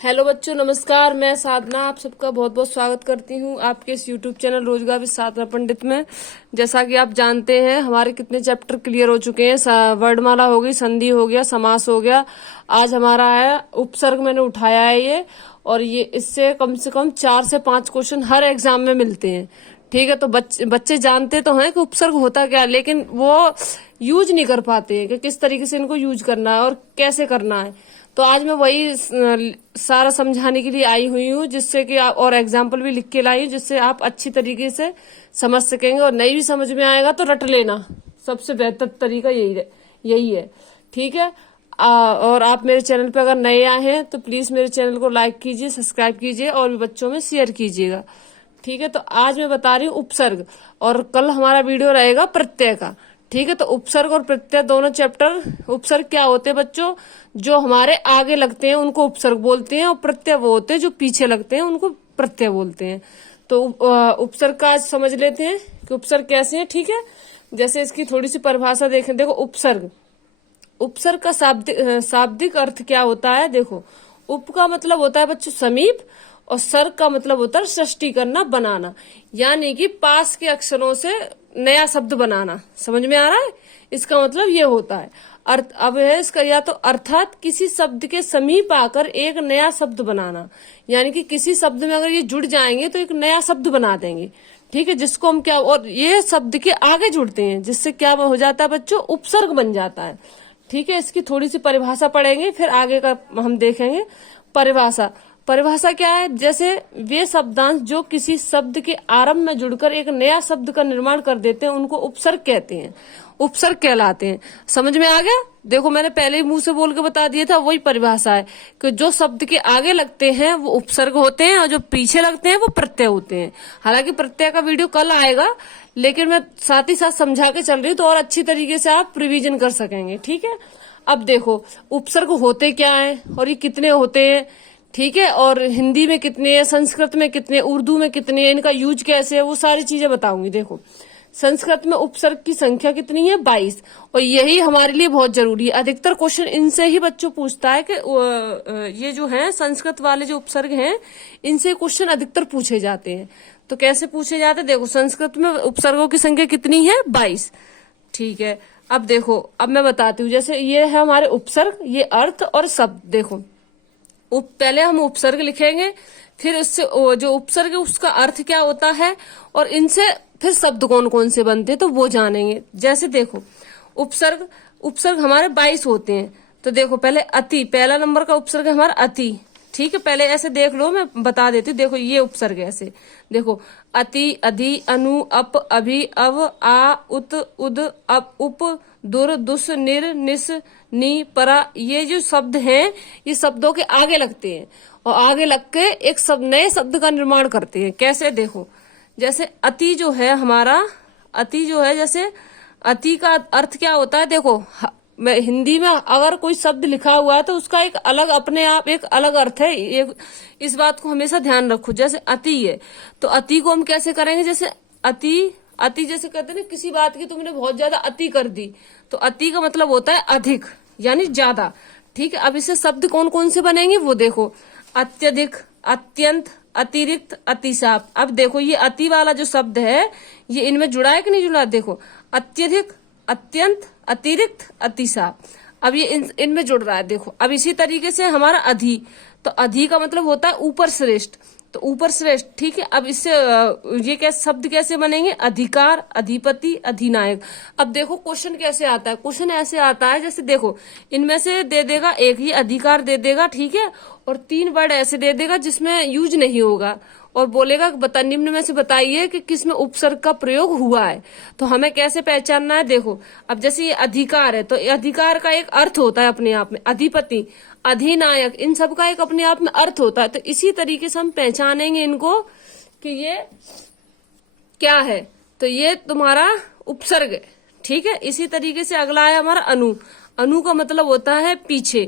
Hello बच्चों, नमस्कार। मैं साधना आप सबका बहुत बहुत स्वागत करती हूँ आपके इस यूट्यूब चैनल रोजगार विद साधना पंडित में। जैसा कि आप जानते हैं, हमारे कितने चैप्टर क्लियर हो चुके हैं। वर्णमाला हो गई, संधि हो गया, समास हो गया। आज हमारा है उपसर्ग, मैंने उठाया है ये। और ये इससे कम से कम 4 से 5 क्वेश्चन हर एग्जाम में मिलते हैं। ठीक है, तो बच्चे जानते तो हैं कि उपसर्ग होता क्या है, लेकिन वो यूज नहीं कर पाते हैं कि किस तरीके से इनको यूज करना है और कैसे करना है। तो आज मैं वही सारा समझाने के लिए आई हुई हूँ, जिससे कि आप, और एग्जाम्पल भी लिख के लाई हूँ, जिससे आप अच्छी तरीके से समझ सकेंगे। और नहीं भी समझ में आएगा तो रट लेना, सबसे बेहतर तरीका यही है। ठीक है। और आप मेरे चैनल पर अगर नए आए हैं तो प्लीज मेरे चैनल को लाइक कीजिए, सब्सक्राइब कीजिए और भी बच्चों में शेयर कीजिएगा। ठीक है, तो आज मैं बता रही हूँ उपसर्ग, और कल हमारा वीडियो रहेगा प्रत्यय का। ठीक है, तो उपसर्ग और प्रत्यय दोनों चैप्टर। उपसर्ग क्या होते हैं बच्चों? जो हमारे आगे लगते हैं उनको उपसर्ग बोलते हैं, और प्रत्यय वो होते हैं जो पीछे लगते हैं उनको प्रत्यय बोलते हैं। तो उपसर्ग का आज समझ लेते हैं कि उपसर्ग कैसे हैं। ठीक है, जैसे इसकी थोड़ी सी परिभाषा देखें। देखो, उपसर्ग का शाब्दिक अर्थ क्या होता है? देखो, उप का मतलब होता है बच्चों समीप, और सर्ग का मतलब होता है सृष्टि करना, बनाना, यानी कि पास के अक्षरों से नया शब्द बनाना। समझ में आ रहा है? इसका मतलब ये होता है। अर्थ अब है इसका, या तो अर्थात किसी शब्द के समीप आकर एक नया शब्द बनाना, यानी कि किसी शब्द में अगर ये जुड़ जाएंगे तो एक नया शब्द बना देंगे। ठीक है, जिसको हम क्या, और ये शब्द के आगे जुड़ते हैं, जिससे क्या हो जाता है बच्चों? उपसर्ग बन जाता है। ठीक है, इसकी थोड़ी सी परिभाषा पढ़ेंगे, फिर आगे का हम देखेंगे। परिभाषा क्या है? जैसे वे शब्दांश जो किसी शब्द के आरंभ में जुड़कर एक नया शब्द का निर्माण कर देते हैं उनको उपसर्ग कहते हैं, उपसर्ग कहलाते हैं। समझ में आ गया? देखो, मैंने पहले ही मुंह से बोल के बता दिया था, वही परिभाषा है कि जो शब्द के आगे लगते हैं वो उपसर्ग होते हैं, और जो पीछे लगते हैं वो प्रत्यय होते हैं। हालांकि प्रत्यय का वीडियो कल आएगा, लेकिन मैं साथ ही साथ समझा के चल रही हूँ, तो और अच्छी तरीके से आप रिवीजन कर सकेंगे। ठीक है, अब देखो उपसर्ग होते क्या है और ये कितने होते हैं। ठीक है, और हिंदी में कितने हैं, संस्कृत में कितने, उर्दू में कितने हैं, इनका यूज कैसे है, वो सारी चीजें बताऊंगी। देखो, संस्कृत में उपसर्ग की संख्या कितनी है? 22। और यही हमारे लिए बहुत जरूरी है। अधिकतर क्वेश्चन इनसे ही बच्चों पूछता है कि ये जो है संस्कृत वाले जो उपसर्ग हैं, इनसे क्वेश्चन अधिकतर पूछे जाते हैं। तो कैसे पूछे जाते हैं? देखो, संस्कृत में उपसर्गों की संख्या कितनी है? 22। ठीक है, अब देखो, अब मैं बताती हूँ। जैसे ये है हमारे उपसर्ग, ये अर्थ और शब्द। देखो, पहले हम उपसर्ग लिखेंगे, फिर उससे जो उपसर्ग है उसका अर्थ क्या होता है, और इनसे फिर शब्द कौन कौन से बनते हैं तो वो जानेंगे। जैसे देखो, उपसर्ग उपसर्ग हमारे 22 होते हैं। तो देखो, पहले अति, पहला नंबर का उपसर्ग है हमारा अति। ठीक है, पहले ऐसे देख लो, मैं बता देती हूँ। देखो, ये उपसर्ग है ऐसे। देखो, अति, अधि, अनु, अप, अभि, अव, आ, उत, उद, अप, उप, दुर, दुस, निर, निस, नी, परा, ये जो शब्द हैं ये शब्दों के आगे लगते हैं, और आगे लग के एक नए शब्द का निर्माण करते हैं। कैसे? देखो, जैसे अति जो है हमारा, अति जो है, जैसे अति का अर्थ क्या होता है? देखो, मैं हिंदी में अगर कोई शब्द लिखा हुआ है तो उसका एक अलग, अपने आप एक अलग अर्थ है। इस बात को हमेशा ध्यान रखो। जैसे अति है, तो अति को हम कैसे करेंगे? जैसे अति जैसे कहते हैं ना, किसी बात की तुमने बहुत ज्यादा अति कर दी, तो अति का मतलब होता है अधिक, यानी ज्यादा। ठीक है, अब इससे शब्द कौन कौन से बनेंगे वो देखो। अत्यधिक, अत्यंत, अतिरिक्त, अतिशाप। अब देखो, ये अति वाला जो शब्द है ये इनमें जुड़ा है कि नहीं जुड़ा? देखो, अत्यधिक, अत्यंत, अतिरिक्त, अतिशाप। अब ये इनमें जुड़ रहा है। देखो, अब इसी तरीके से हमारा अधि, तो अधि का मतलब होता है ऊपर श्रेष्ठ, तो ऊपर श्रेष्ठ। ठीक है, अब इससे ये कैसे शब्द कैसे बनेंगे? अधिकार, अधिपति, अधिनायक। अब देखो क्वेश्चन कैसे आता है। क्वेश्चन ऐसे आता है, जैसे देखो, इनमें से दे देगा एक ही अधिकार दे देगा, ठीक है, और 3 वर्ड ऐसे दे देगा जिसमें यूज नहीं होगा, और बोलेगा बता, निम्न में से बताइए कि किसमें उपसर्ग का प्रयोग हुआ है। तो हमें कैसे पहचानना है? देखो, अब जैसे ये अधिकार है, तो अधिकार का एक अर्थ होता है अपने आप में, अधिपति, अधिनायक, इन सब का एक अपने आप में अर्थ होता है। तो इसी तरीके से हम पहचानेंगे इनको कि ये क्या है। तो ये तुम्हारा उपसर्ग है। ठीक है, इसी तरीके से अगला है हमारा अनु। अनु का मतलब होता है पीछे।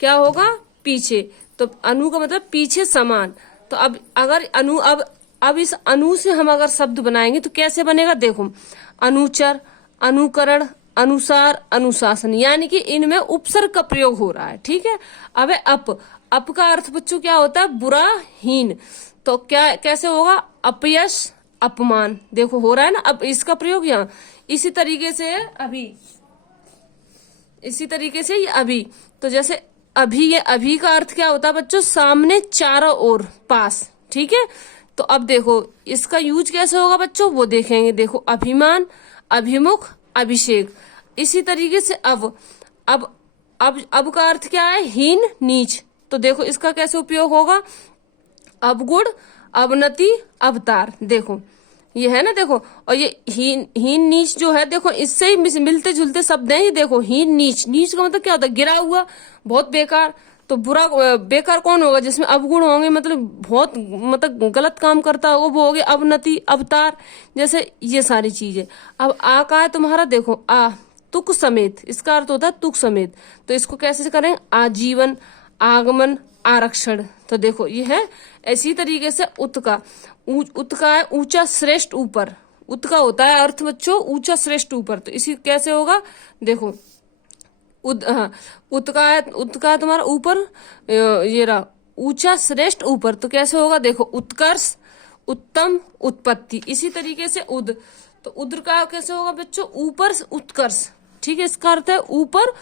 क्या होगा? पीछे। तो अनु का मतलब पीछे समान। तो अब अगर अनु, अब इस अनु से हम अगर शब्द बनाएंगे तो कैसे बनेगा? देखो, अनुचर, अनुकरण, अनुसार, अनुशासन, यानी कि इनमें उपसर्ग का प्रयोग हो रहा है। ठीक है, अब है अप। अप का अर्थ बच्चों क्या होता है? बुरा, हीन। तो क्या कैसे होगा? अपयश, अपमान। देखो हो रहा है ना अब इसका प्रयोग यहाँ। इसी तरीके से अभी, इसी तरीके से ये अभी। तो जैसे अभी, ये अभी का अर्थ क्या होता है बच्चों? सामने, चारों ओर, पास। ठीक है, तो अब देखो इसका यूज कैसे होगा बच्चों, वो देखेंगे। देखो अभिमान, अभिमुख, अभिषेक। इसी तरीके से अब का अर्थ क्या है? हीन, नीच। तो देखो इसका कैसे उपयोग होगा? अवगुण, अवनति, अवतार। देखो ये है ना, देखो। और ये हीन नीच जो है, देखो इससे ही मिलते जुलते शब्द हैं ये। देखो हीन नीच, नीच का मतलब क्या होता है? गिरा हुआ, बहुत बेकार। तो बुरा, बेकार कौन होगा? जिसमें अवगुण होंगे, मतलब बहुत, मतलब गलत काम करता होगा, वो हो गया अवनति, अवतार। जैसे ये सारी चीजें। अब आ का है तुम्हारा, देखो आ, तुक समेत। इसका अर्थ होता है तुक समेत। तो इसको कैसे करें? आजीवन, आगमन, आरक्षण। तो देखो ये है। इसी तरीके से उत का, उत का है ऊंचा, श्रेष्ठ, ऊपर। उत का होता है अर्थ बच्चों ऊंचा, श्रेष्ठ, ऊपर। तो इसी कैसे होगा? देखो उत का है तुम्हारा ऊपर, ये रहा ऊंचा, श्रेष्ठ, ऊपर। तो कैसे होगा? देखो उत्कर्ष, उत्तम, उत्पत्ति। इसी तरीके से उद, तो उद्र का कैसे होगा बच्चों? ऊपर, उत्कर्ष। ठीक है, इसका अर्थ है ऊपर,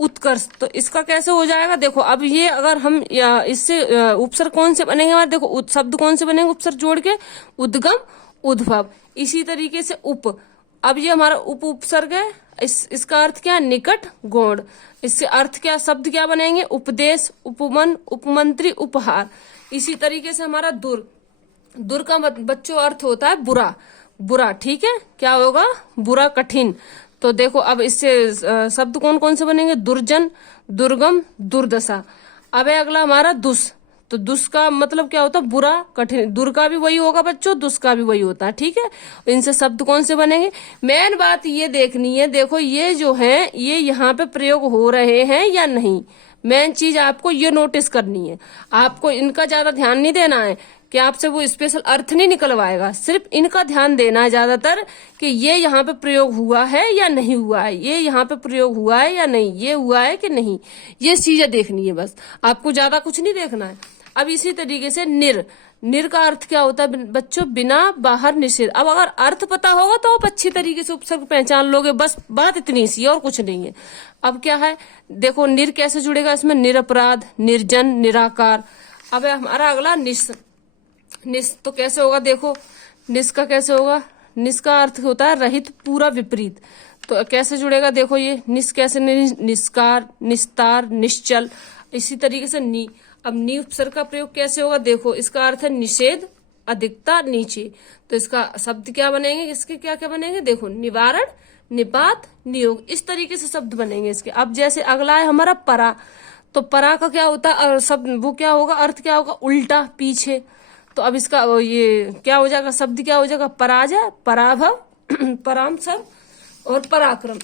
उत्कर्ष। तो इसका कैसे हो जाएगा? देखो अब ये अगर हम इससे उपसर्ग कौन से बनेंगे हमारे? देखो शब्द कौन से बनेंगे उपसर्ग जोड़ के? उद्गम, उद्भव। इसी तरीके से उप, अब ये हमारा उपसर्ग है। इसका अर्थ क्या है? निकट, गौण। इससे अर्थ क्या, शब्द क्या बनेंगे? उपदेश, उपमन, उपमंत्री, उपहार। इसी तरीके से हमारा दुर, दुर का बच्चों अर्थ होता है बुरा, बुरा। ठीक है, क्या होगा? बुरा, कठिन। तो देखो अब इससे शब्द कौन कौन से बनेंगे? दुर्जन, दुर्गम, दुर्दशा। अब है अगला हमारा दुस। तो दुस का मतलब क्या होता है? बुरा, कठिन। दुर का भी वही होगा बच्चों, दुस का भी वही होता है। ठीक है, इनसे शब्द कौन से बनेंगे? मेन बात ये देखनी है, देखो ये जो है ये यहाँ पे प्रयोग हो रहे हैं या नहीं। मेन चीज आपको ये नोटिस करनी है। आपको इनका ज्यादा ध्यान नहीं देना है कि आपसे वो स्पेशल अर्थ नहीं निकलवाएगा। सिर्फ इनका ध्यान देना है ज्यादातर कि ये यहाँ पे प्रयोग हुआ है या नहीं हुआ है, ये यहाँ पे प्रयोग हुआ है या नहीं, ये हुआ है कि नहीं। ये चीजें देखनी है बस, आपको ज्यादा कुछ नहीं देखना है। अब इसी तरीके से निर, निर का अर्थ क्या होता है बच्चों? बिना, बाहर, निषेध। अब अगर अर्थ पता होगा तो आप अच्छी तरीके से उपसर्ग पहचान लोगे। बस बात इतनी सी और कुछ नहीं है। अब क्या है? देखो निर कैसे जुड़ेगा इसमें? निरपराध, निर्जन, निराकार। अब हमारा अगला निस। निस तो कैसे होगा? देखो निस का कैसे होगा? निस का अर्थ होता है रहित, पूरा, विपरीत। तो कैसे जुड़ेगा? देखो ये निस कैसे? निस्कार, निस्तार, निश्चल। इसी तरीके से नी। अब नी उपसर्ग का प्रयोग कैसे होगा? देखो इसका अर्थ है निषेध, अधिकता, नीचे। तो इसका शब्द क्या बनेंगे? इसके क्या क्या बनेंगे? देखो निवारण, निपात, नियोग। इस तरीके से शब्द बनेंगे इसके। अब जैसे अगला है हमारा परा। तो परा का क्या होता है शब्द? वो क्या होगा? अर्थ क्या होगा? उल्टा, पीछे। तो अब इसका ये क्या हो जाएगा? शब्द क्या हो जाएगा? पराजय, पराभव, परामर्श और पराक्रम।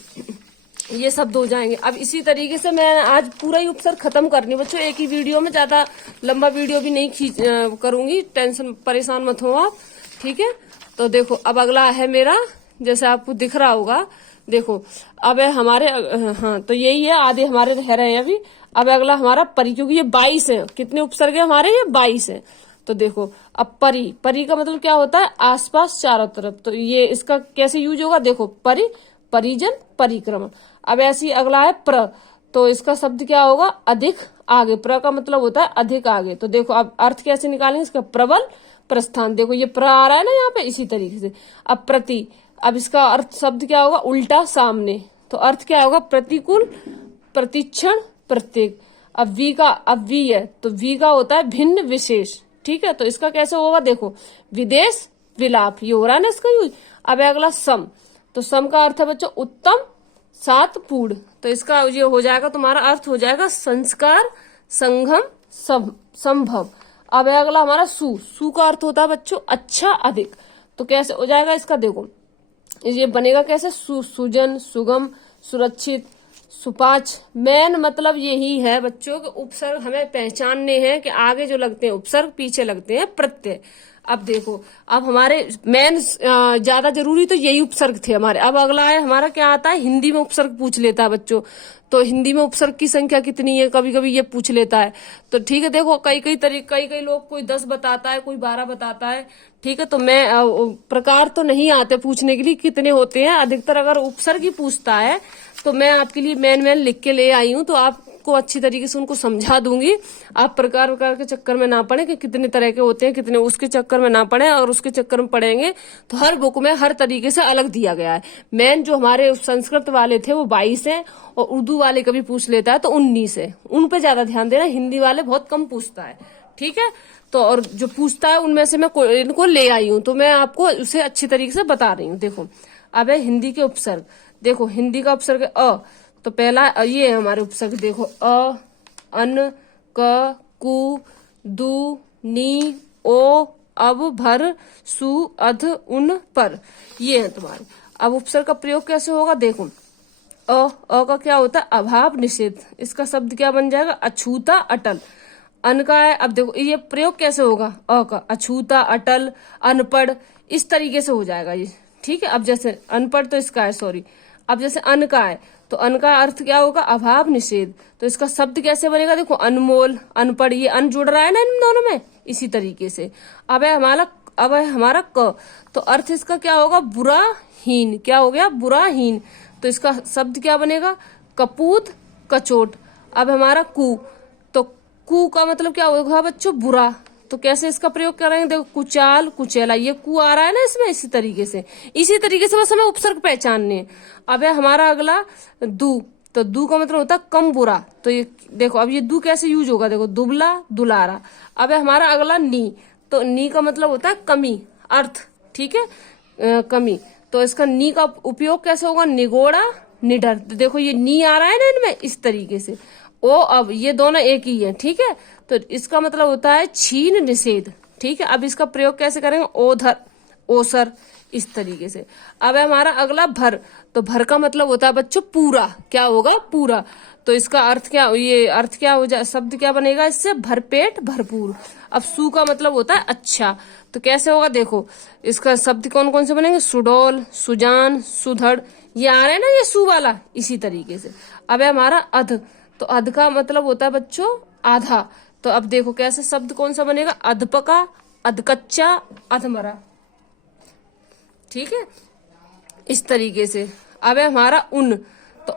ये शब्द हो जाएंगे। अब इसी तरीके से मैं आज पूरा ही उपसर्ग खत्म करनी बच्चों, एक ही वीडियो में। ज्यादा लंबा वीडियो भी नहीं करूंगी, टेंशन परेशान मत हो आप। ठीक है, तो देखो अब अगला है मेरा, जैसे आपको दिख रहा होगा। देखो अब है हमारे, हाँ तो यही है, आधे हमारे रह रहे हैं अभी। अब अगला हमारा परी, क्योंकि ये 22 है। कितने उपसर्ग है हमारे? ये 22 है। तो देखो अब परी, परी का मतलब क्या होता है? आसपास, चारों तरफ। तो ये इसका कैसे यूज होगा? देखो परी, परिजन, परिक्रम। अब ऐसी अगला है प्र। तो इसका शब्द क्या होगा? अधिक, आगे। प्र का मतलब होता है अधिक, आगे। तो देखो अब अर्थ कैसे निकालेंगे इसका? प्रबल, प्रस्थान। देखो ये प्र आ रहा है ना यहाँ पे, इसी तरीके से। अब प्रति, अब इसका अर्थ शब्द क्या होगा? उल्टा, सामने। तो अर्थ क्या होगा? प्रतिकूल, प्रतिक्षण, प्रत्येक। अब वी का, अब वी है तो वी का होता है भिन्न, विशेष। ठीक है, तो इसका कैसे होगा? देखो विदेश, विलाप। ये हो रहा है ना इसका यूज। अब अगला सम। तो सम का अर्थ है बच्चों उत्तम, सात, पूर्ण। तो इसका ये हो जाएगा, तुम्हारा अर्थ हो जाएगा संस्कार, संगम, संभव। अब अगला हमारा सु। सु का अर्थ होता है बच्चों अच्छा, अधिक। तो कैसे हो जाएगा इसका? देखो ये बनेगा कैसे? सुजन, सुगम, सुरक्षित, सुपाच्य। मेन मतलब यही है बच्चों कि उपसर्ग हमें पहचानने हैं कि आगे जो लगते हैं उपसर्ग, पीछे लगते हैं प्रत्यय। अब देखो, अब हमारे मेन ज्यादा जरूरी तो यही उपसर्ग थे हमारे। अब अगला है हमारा क्या आता है, हिंदी में उपसर्ग पूछ लेता है बच्चों। तो हिंदी में उपसर्ग की संख्या कितनी है, कभी कभी ये पूछ लेता है। तो ठीक है, देखो कई कई लोग, कोई 10 बताता है, कोई 12 बताता है। ठीक है, तो मैं प्रकार तो नहीं आते पूछने के लिए कितने होते हैं, अधिकतर अगर उपसर्ग ही पूछता है तो मैं आपके लिए मेन लिख के ले आई हूँ, तो आपको अच्छी तरीके से उनको समझा दूंगी। आप प्रकार के चक्कर में ना पड़े कि कितने तरह के होते हैं कितने, उसके चक्कर में ना पड़े। और उसके चक्कर में पड़ेंगे तो हर बुक में हर तरीके से अलग दिया गया है। मेन जो हमारे संस्कृत वाले थे वो 22 है, और उर्दू वाले कभी पूछ लेता है तो 19 है। उन पे ज्यादा ध्यान देना, हिंदी वाले बहुत कम पूछता है। ठीक है, तो और जो पूछता है उनमें से मैं इनको ले आई हूँ, तो मैं आपको उसे अच्छी तरीके से बता रही हूँ। देखो अब है हिंदी के उपसर्ग। देखो हिंदी का उपसर्ग अ, तो पहला ये है हमारे उपसर्ग। देखो अ, अन, क, कु, दु, नी, ओ, अब, भर, सु, अध, उन, पर, ये है तुम्हारे। अब उपसर्ग का प्रयोग कैसे होगा, देखो अ का क्या होता है, अभाव निषेध। इसका शब्द क्या बन जाएगा, अछूता अटल। अन का है, अब देखो ये प्रयोग कैसे होगा, अ का अछूता अटल अनपढ़, इस तरीके से हो जाएगा ये। ठीक है, अब जैसे अनपढ़ तो इसका है, सॉरी। अब जैसे अन का है, तो अन का अर्थ क्या होगा, अभाव निषेध। तो इसका शब्द कैसे बनेगा, देखो अनमोल अनपढ़, ये अन जुड़ रहा है ना इन दोनों में, इसी तरीके से। अब है हमारा क, तो अर्थ इसका क्या होगा, बुराहीन। क्या हो गया, बुराहीन। तो इसका शब्द क्या बनेगा, कपूत कचोट। अब हमारा कु, तो कु का मतलब क्या होगा बच्चों, बुरा। तो कैसे इसका प्रयोग करेंगे, देखो कुचाल कुचैला, ये कु आ रहा है ना इसमें, इसी तरीके से बस हमें उपसर्ग पहचानने हैं। अब है हमारा अगला दू, तो दू का मतलब होता है कम बुरा। तो ये देखो अब ये दू कैसे यूज होगा, देखो दुबला दुलारा। अब है हमारा अगला नी, तो नी का मतलब होता है कमी, अर्थ। ठीक है, कमी। तो इसका नी का उपयोग कैसे होगा, निगोड़ा निडर। तो देखो ये नी आ रहा है ना इनमें, इस तरीके से। ओ, अब ये दोनों एक ही है। ठीक है, तो इसका मतलब होता है छीन निषेध। ठीक है, अब इसका प्रयोग कैसे करेंगे, ओधर ओसर, इस तरीके से। अब है हमारा अगला भर, तो भर का मतलब होता है बच्चों पूरा। क्या होगा, पूरा। तो इसका अर्थ क्या, ये अर्थ क्या हो जाए, शब्द क्या बनेगा इससे, भरपेट भरपूर। अब सु का मतलब होता है अच्छा। तो कैसे होगा, देखो इसका शब्द कौन कौन से बनेंगे, सुडौल सुजान सुधड़, ये आ रहे हैं ना ये सु वाला, इसी तरीके से। अब है हमारा अध, तो अध का मतलब होता है बच्चों आधा। तो अब देखो कैसे शब्द कौन सा बनेगा, अधपका अधकच्चा अधमरा। ठीक है, इस तरीके से। अब है हमारा उन, तो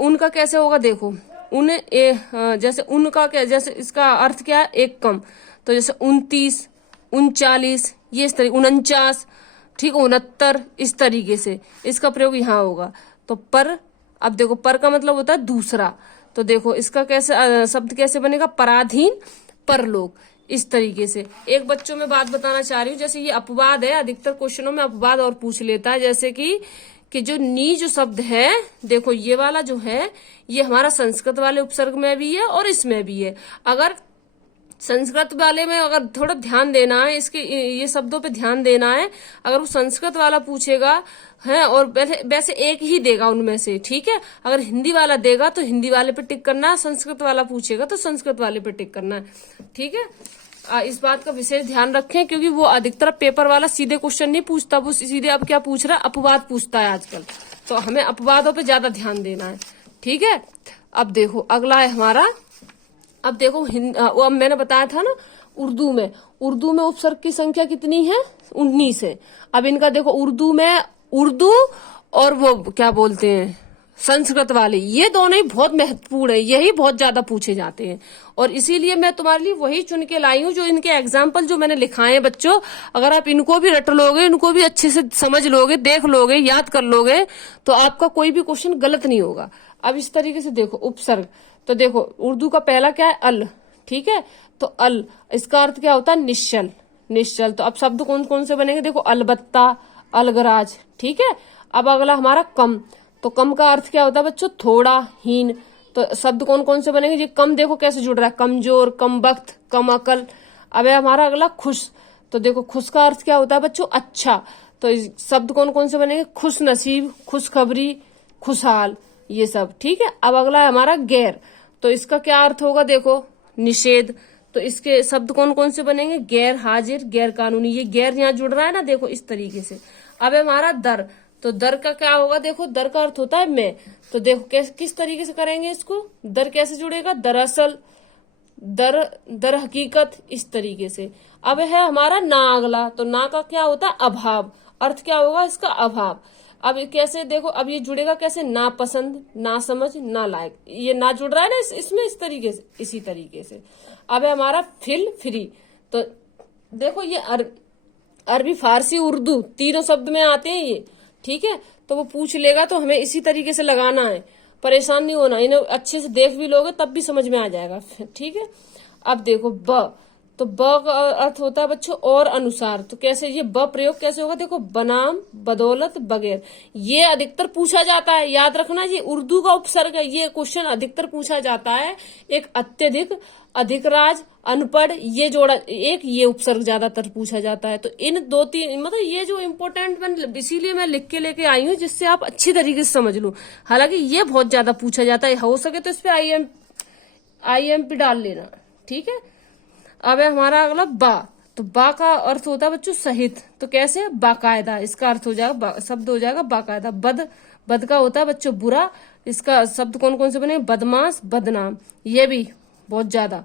उनका कैसे होगा, देखो उन जैसे उनका क्या, जैसे इसका अर्थ क्या है, एक कम। तो जैसे 29 39, ये इस तरीके 49, ठीक, 69, इस तरीके से इसका प्रयोग यहाँ होगा। तो पर, अब देखो पर का मतलब होता है दूसरा। तो देखो इसका कैसे शब्द कैसे बनेगा, पराधीन परलोक, इस तरीके से। एक बच्चों में बात बताना चाह रही हूँ, जैसे ये अपवाद है, अधिकतर क्वेश्चनों में अपवाद और पूछ लेता है। जैसे कि जो नी जो शब्द है, देखो ये वाला जो है, ये हमारा संस्कृत वाले उपसर्ग में भी है और इसमें भी है। अगर संस्कृत वाले में अगर थोड़ा ध्यान देना है, इसके ये शब्दों पे ध्यान देना है। अगर वो संस्कृत वाला पूछेगा है, और वैसे एक ही देगा उनमें से। ठीक है, अगर हिंदी वाला देगा तो हिंदी वाले पे टिक करना है, संस्कृत वाला पूछेगा तो संस्कृत वाले पे टिक करना है। ठीक है, इस बात का विशेष ध्यान रखें, क्योंकि वो अधिकतर पेपर वाला सीधे क्वेश्चन नहीं पूछता, वो सीधे अब क्या पूछ रहा है, अपवाद पूछता है आजकल। तो हमें अपवादों पे ज्यादा ध्यान देना है। ठीक है, अब देखो अगला है हमारा, अब देखो वो अब मैंने बताया था ना, उर्दू में उपसर्ग की संख्या कितनी है, 19 है। अब इनका देखो उर्दू और वो क्या बोलते हैं संस्कृत वाले, ये दोनों ही बहुत महत्वपूर्ण है, यही बहुत ज्यादा पूछे जाते हैं। और इसीलिए मैं तुम्हारे लिए वही चुन के लाई हूँ, जो इनके एग्जाम्पल जो मैंने लिखाए हैं बच्चों। अगर आप इनको भी रट लोगे, इनको भी अच्छे से समझ लोगे, देख लोगे, याद कर लोगे, तो आपका कोई भी क्वेश्चन गलत नहीं होगा। अब इस तरीके से देखो उपसर्ग, तो देखो उर्दू का पहला क्या है, अल। ठीक है, तो अल, इसका अर्थ क्या होता है, निश्चल। तो अब शब्द कौन कौन से बनेंगे, देखो अलबत्ता अलगराज। ठीक है, अब अगला हमारा कम, तो कम का अर्थ क्या होता है बच्चों, थोड़ा हीन। तो शब्द कौन कौन से बनेंगे, ये कम देखो कैसे जुड़ रहा है, कमजोर कम वक्त कम अकल। अब है हमारा अगला खुश, तो देखो खुश का अर्थ क्या होता है बच्चों, अच्छा। तो शब्द कौन कौन से बनेंगे, खुश नसीब खुशखबरी खुशहाल, ये सब। ठीक है, अब अगला है हमारा गैर, तो इसका क्या अर्थ होगा, देखो निषेध। तो इसके शब्द कौन कौन से बनेंगे? गैर हाजिर, गैर कानूनी। ये गैर यहाँ जुड़ रहा है ना, देखो इस तरीके से। अब हमारा दर, तो दर का क्या होगा? देखो दर का अर्थ होता है मैं, तो देखो किस तरीके से करेंगे इसको? दर कैसे जुड़ेगा? दरअसल, दर, दर हकीकत, इस तरीके से। अब है हमारा ना अगला, तो ना का क्या होता है? अभाव। अर्थ क्या होगा इसका? अभाव। अब कैसे देखो, अब ये जुड़ेगा कैसे? ना पसंद, ना समझ, ना लायक। ये ना जुड़ रहा है ना इसमें, इस तरीके से, इसी तरीके से। अब है हमारा फिल फ्री, तो देखो ये अरबी, फारसी, उर्दू तीनों शब्द में आते हैं ये, ठीक है। तो वो पूछ लेगा तो हमें इसी तरीके से लगाना है, परेशान नहीं होना। इन्हें अच्छे से देख भी लोगे तब भी समझ में आ जाएगा, ठीक है। अब देखो ब, तो ब का अर्थ होता है बच्चों और अनुसार। तो कैसे ये ब प्रयोग कैसे होगा? देखो बनाम, बदौलत, बगैर। ये अधिकतर पूछा जाता है, याद रखना, ये उर्दू का उपसर्ग है। ये क्वेश्चन अधिकतर पूछा जाता है। एक अत्यधिक, अधिकराज, अनपढ़, ये जोड़ा एक, ये उपसर्ग ज्यादातर पूछा जाता है। तो इन दो तीन, मतलब ये जो इम्पोर्टेंट, इसीलिए मैं लिख के लेके आई हूँ जिससे आप अच्छी तरीके से समझ लो। हालांकि ये बहुत ज्यादा पूछा जाता है, हो सके तो इस पे IMP डाल लेना, ठीक है। अब है हमारा अगला बा, तो बा का अर्थ होता है बच्चों सहित। तो कैसे? बाकायदा, इसका अर्थ हो जाएगा, शब्द हो जाएगा बाकायदा। बद, बद का होता है बच्चों बुरा। इसका शब्द कौन कौन से बने? बदमाश, बदनाम, ये भी बहुत ज्यादा।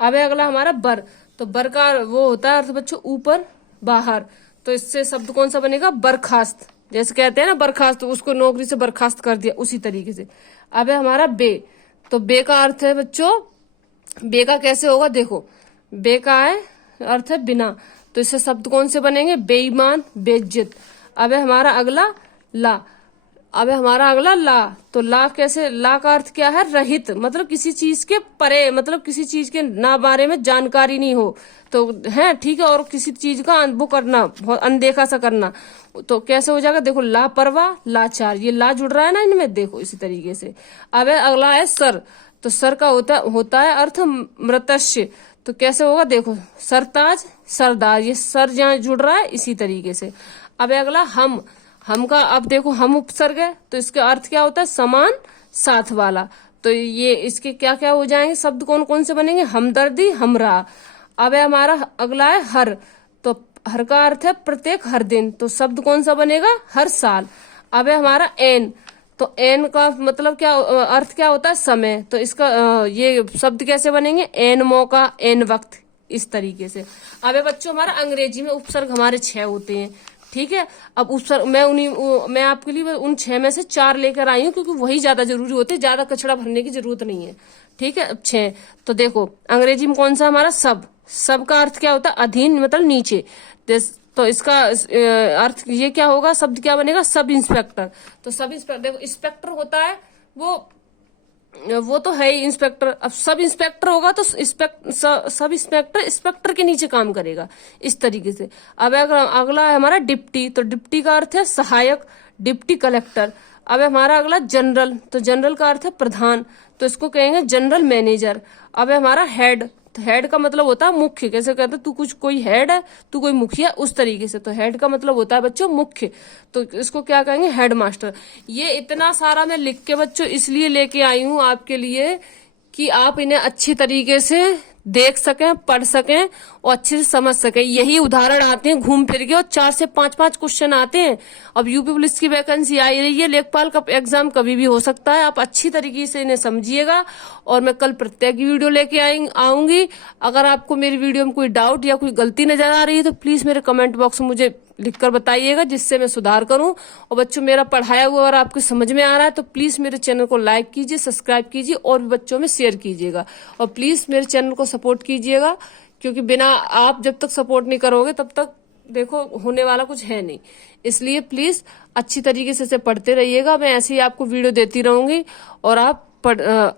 अब है अगला हमारा बर, तो बर का वो होता है अर्थ बच्चों ऊपर, बाहर। तो इससे शब्द कौन सा बनेगा? बर्खास्त। जैसे कहते हैं ना बर्खास्त, तो उसको नौकरी से बर्खास्त कर दिया, उसी तरीके से। अब है हमारा बे, तो बे का अर्थ है बच्चों, बे का कैसे होगा? देखो बे का है अर्थ है बिना, तो इससे शब्द कौन से बनेंगे? बेईमान, बेइज्जत। अब है हमारा अगला ला, अब है हमारा अगला ला, तो ला कैसे? ला का अर्थ क्या है? रहित, मतलब किसी चीज के परे, मतलब किसी चीज के ना बारे में जानकारी नहीं हो, तो है, ठीक है। और किसी चीज का वो करना, बहुत अनदेखा सा करना, तो कैसे हो जाएगा? देखो लापरवाह, लाचार, ये ला जुड़ रहा है ना इनमें, देखो इसी तरीके से। अब है अगला है सर, तो सर का होता है अर्थ मृतस्य। तो कैसे होगा? देखो सरताज, सरदार, ये सर जहाँ जुड़ रहा है इसी तरीके से। अब अगला हम का, अब देखो हम उपसर्ग है, तो इसका अर्थ क्या होता है? समान, साथ वाला। तो ये इसके क्या क्या हो जाएंगे? शब्द कौन कौन से बनेंगे? हमदर्दी, हमरा। अब है हमारा अगला है हर, तो हर का अर्थ है प्रत्येक, हर दिन। तो शब्द कौन सा बनेगा? हर साल। अब है हमारा एन, तो एन का मतलब क्या, अर्थ क्या होता है? समय। तो इसका ये शब्द कैसे बनेंगे? एन मौका, एन वक्त, इस तरीके से। अब है बच्चों हमारा अंग्रेजी में उपसर्ग हमारे 6 होते हैं, ठीक है। अब उपसर्ग मैं आपके लिए उन 6 में से 4 लेकर आई हूँ, क्योंकि वही ज्यादा जरूरी होते हैं, ज्यादा कचड़ा भरने की जरूरत नहीं है, ठीक है। अब 6, तो देखो अंग्रेजी में कौन सा हमारा? सब का अर्थ क्या होता है? अधीन, मतलब नीचे। तो इसका अर्थ ये क्या होगा? शब्द क्या बनेगा? Sub inspector. तो सब इंस्पेक्टर, देखो इंस्पेक्टर होता है वो तो है ही इंस्पेक्टर। अब सब इंस्पेक्टर होगा तो सब इंस्पेक्टर के नीचे काम करेगा, इस तरीके से। अब अगला है हमारा डिप्टी, तो डिप्टी का अर्थ है सहायक, डिप्टी कलेक्टर। अब हमारा अगला जनरल, तो जनरल का अर्थ है प्रधान, तो इसको कहेंगे जनरल मैनेजर। अब है हमारा हेड, तो हेड का मतलब होता है मुख्य। कैसे कहते हैं? तू कोई हेड है, तू कोई मुखिया, उस तरीके से। तो हेड का मतलब होता है बच्चों मुख्य, तो इसको क्या कहेंगे? Head master. ये इतना सारा मैं लिख के बच्चों इसलिए लेके आई हूँ आपके लिए कि आप इन्हें अच्छी तरीके से देख सकें, पढ़ सकें और अच्छे से समझ सकें। यही उदाहरण आते हैं घूम फिर के, और 4 से 5 क्वेश्चन आते हैं। अब यूपी पुलिस की वैकेंसी आई रही है, लेखपाल का एग्जाम कभी भी हो सकता है। आप अच्छी तरीके से इन्हें समझिएगा, और मैं कल प्रत्येक वीडियो लेके आऊंगी। अगर आपको मेरी वीडियो में कोई डाउट या कोई गलती नजर आ रही है तो प्लीज मेरे कमेंट बॉक्स में मुझे लिखकर बताइएगा, जिससे मैं सुधार करूं। और बच्चों मेरा पढ़ाया हुआ अगर आपको समझ में आ रहा है तो प्लीज मेरे चैनल को लाइक कीजिए, सब्सक्राइब कीजिए, और भी बच्चों में शेयर कीजिएगा। और प्लीज मेरे चैनल को सपोर्ट कीजिएगा, क्योंकि बिना आप जब तक सपोर्ट नहीं करोगे तब तक देखो होने वाला कुछ है नहीं। इसलिए प्लीज अच्छी तरीके से इसे पढ़ते रहिएगा। मैं ऐसे ही आपको वीडियो देती रहूंगी, और आप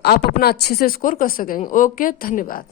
अपना अच्छे से स्कोर कर सकेंगे। ओके, धन्यवाद।